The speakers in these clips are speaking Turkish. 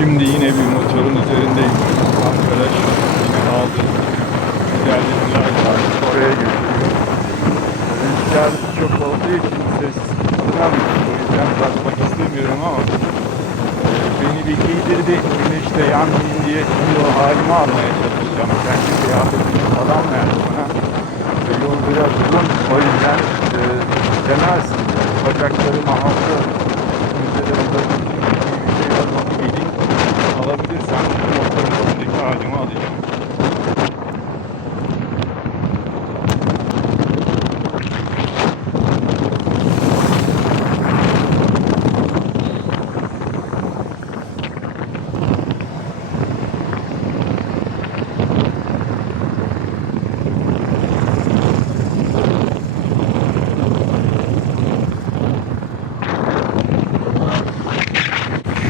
Şimdi yine bir motorun üzerindeyim. Arkadaş yine aldı. Güzel bir. Oraya götürüyor. Rüzgar çok olduğu için ses alamıyorum. O yüzden bırakmak istemiyorum ama e, beni bir giydirdi. Güneşte yanmayayım diye şimdi o halimi almaya çalışacağım. Kendi kıyafetimi falan verdi bana. Ve yol biraz uzun. O yüzden e, demezsin. Bacaklarıma hafta üzerinde bir şey var. Onu giyeyim. Alabilirsem bu motorun üstündeki halimi alacağım.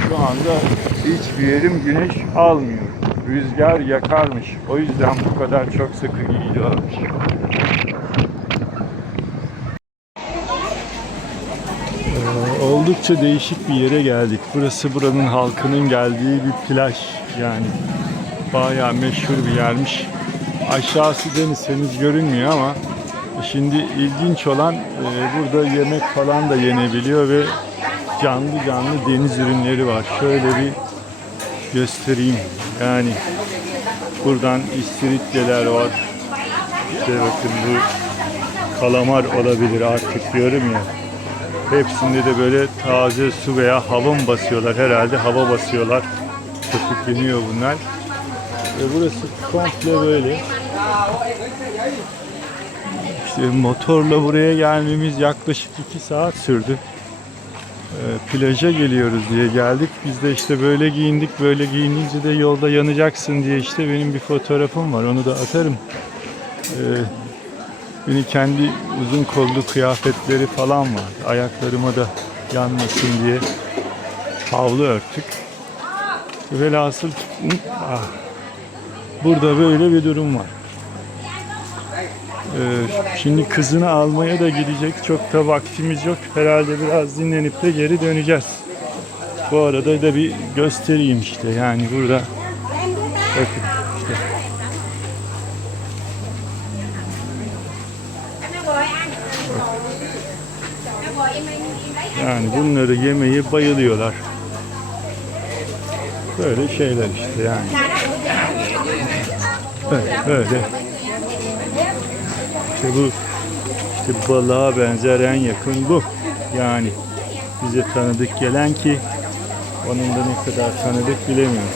Şu anda yerim güneş almıyor. Rüzgar yakarmış. O yüzden bu kadar çok sıkı giyiyormuş. Ee, Oldukça değişik bir yere geldik. Burası buranın halkının geldiği bir plaj. Yani bayağı meşhur bir yermiş. Aşağısı deniz henüz görünmüyor ama şimdi ilginç olan e, burada yemek falan da yenebiliyor ve canlı canlı deniz ürünleri var. Şöyle bir göstereyim. Yani buradan istiridyeler var. İşte bakın bu kalamar olabilir artık diyorum ya. Hepsinde de böyle taze su veya hava mı basıyorlar herhalde hava basıyorlar. Köpükleniyor bunlar. Ve burası komple böyle. İşte motorla buraya gelmemiz yaklaşık 2 saat sürdü. Ee, plaja geliyoruz diye geldik. Biz de işte böyle giyindik. Böyle giyinince de yolda yanacaksın diye işte benim bir fotoğrafım var. Onu da atarım. Ee, benim kendi uzun kollu kıyafetleri falan var. Ayaklarıma da yanmasın diye havlu örttük. Velhasıl ah, burada böyle bir durum var. Ee, şimdi kızını almaya da gidecek. Çok da vaktimiz yok. Herhalde biraz dinlenip de geri döneceğiz. Bu arada da bir göstereyim işte. Yani burada bakın işte yani bunları yemeye bayılıyorlar. Böyle şeyler işte yani. Böyle, böyle. İşte bu işte balığa benzer en yakın bu. Yani bize tanıdık gelen ki onun da ne kadar tanıdık bilemiyorum.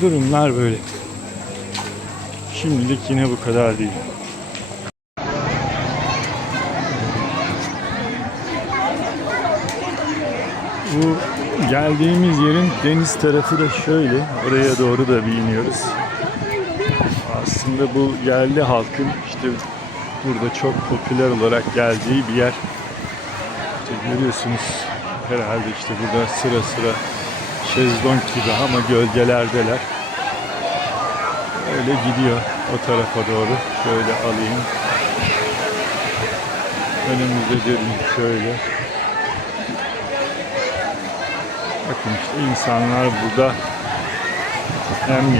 Durumlar böyle. Şimdilik yine bu kadar değil. Bu geldiğimiz yerin deniz tarafı da şöyle. Oraya doğru da bir iniyoruz. Aslında bu yerli halkın işte burada çok popüler olarak geldiği bir yer. İşte görüyorsunuz herhalde işte burada sıra sıra şezlong gibi ama gölgelerdeler. Öyle gidiyor o tarafa doğru. Şöyle alayım. Önümüzde görün şöyle. Bakın işte insanlar burada hem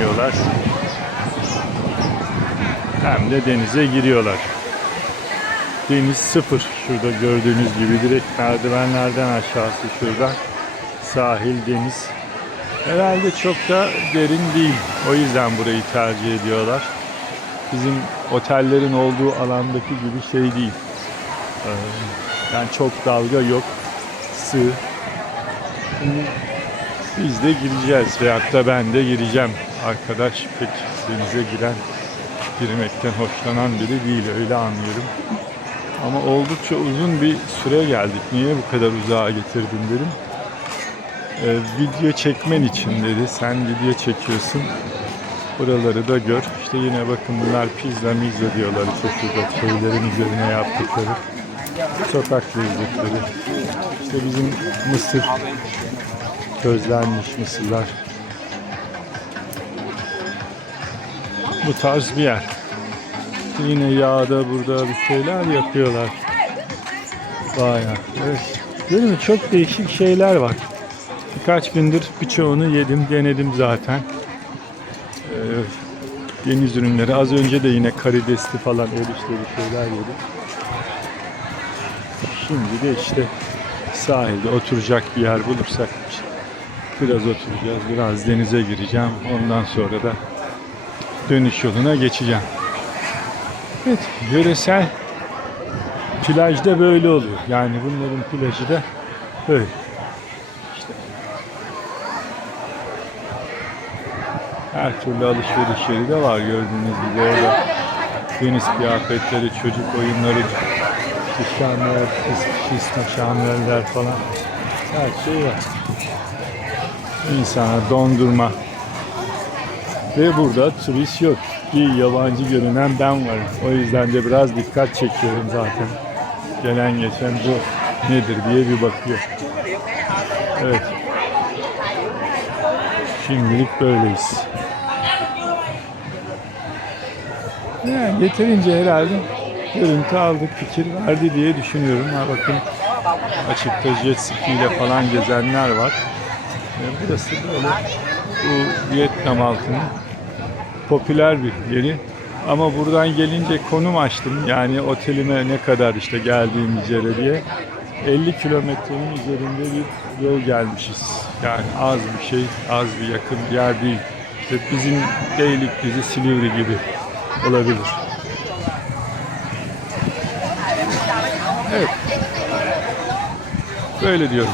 hem de denize giriyorlar. Deniz sıfır. Şurada gördüğünüz gibi direkt merdivenlerden aşağısı şurada. Sahil, deniz. Herhalde çok da derin değil. O yüzden burayı tercih ediyorlar. Bizim otellerin olduğu alandaki gibi şey değil. Ee, Yani çok dalga yok. Sığ. Biz de gireceğiz veyahut da ben de gireceğim. Arkadaş pek denize giren, girmekten hoşlanan biri değil öyle anlıyorum. Ama oldukça uzun bir süre geldik. Niye bu kadar uzağa getirdin dedim. Ee, video çekmen için dedi. Sen video çekiyorsun. Buraları da gör. İşte yine bakın bunlar pizza mizza diyorlar. İşte şurada şeylerin üzerine yaptıkları. Sokak lezzetleri. İşte bizim mısır közlenmiş mısırlar. Bu tarz bir yer. Yine yağda burada bir şeyler yapıyorlar. Bayağı. Evet. Değil mi? Çok değişik şeyler var. Birkaç gündür birçoğunu yedim, denedim zaten. Ee, deniz ürünleri. Az önce de yine karidesli falan erişteli şeyler yedim. Şimdi de işte sahilde oturacak bir yer bulursak biraz oturacağız, biraz denize gireceğim. Ondan sonra da dönüş yoluna geçeceğim. Evet, yöresel plajda böyle oluyor. Yani bunların plajı da böyle. İşte her türlü alışveriş yeri de var gördüğünüz gibi orada deniz kıyafetleri, çocuk oyunları, şisme şamlerler falan her şey var. İnsana dondurma ve burada turist yok. Bir yabancı görünen ben varım. O yüzden de biraz dikkat çekiyorum zaten. Gelen geçen bu nedir diye bir bakıyor. Evet. Şimdilik böyleyiz. Yani yeterince herhalde görüntü aldık, fikir verdi diye düşünüyorum. Ha bakın açıkta jet ski ile falan gezenler var. Burası böyle bu Vietnam halkının popüler bir yeri. Ama buradan gelince konum açtım. Yani otelime ne kadar işte geldiğimiz yere diye. 50 kilometrenin üzerinde bir yol gelmişiz. Yani az bir şey, az bir yakın bir yer değil. İşte bizim Beylikdüzü, Silivri gibi olabilir. Evet. Böyle diyorum.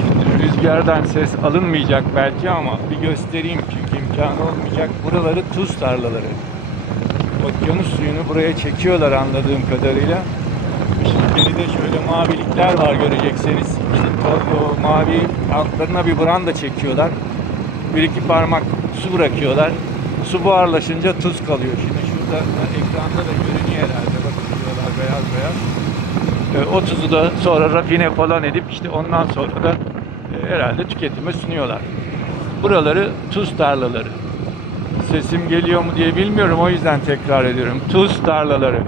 Şimdi rüzgardan ses alınmayacak belki ama bir göstereyim çünkü imkanı olmayacak. Buraları tuz tarlaları. Okyanus suyunu buraya çekiyorlar anladığım kadarıyla. Geride şöyle mavilikler var görecekseniz. O, mavi altlarına bir branda çekiyorlar. Bir iki parmak su bırakıyorlar. Su buharlaşınca tuz kalıyor. Şimdi şurada ekranda da görünüyor herhalde. Bakın şuralar beyaz beyaz. E, O tuzu da sonra rafine falan edip işte ondan sonra da herhalde tüketime sunuyorlar. Buraları tuz tarlaları. Sesim geliyor mu diye bilmiyorum o yüzden tekrar ediyorum. Tuz tarlaları.